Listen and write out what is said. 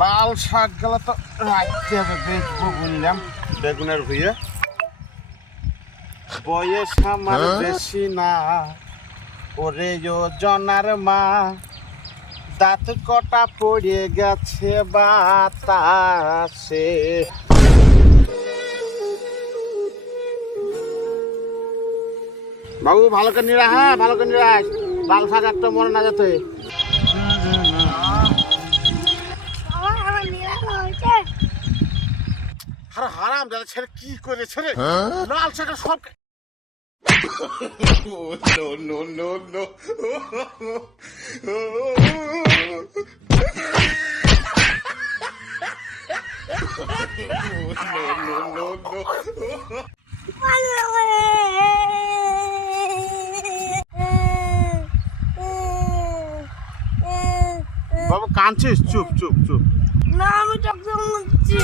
লাল শাক গুলো তো রাখতে হবে, বেচবো বললাম বেগুনের ভুঁয়ে। বয়স আমার বেশি না, ওরে জনার মা, দাঁত কটা পড়ে গেছে বাতাসে। বাবু ভালো করে নিরা, হ্যাঁ ভালো করে নিরা, লাল শাক একটা মনে না যেতে। আরে হারাম দাদা ছেলে কি করেছে রে, লাল শাকের সব নো নো নো বাবু কাঁদছিস? চুপ চুপ চুপ। না আমি চকচক মুচ্ছি।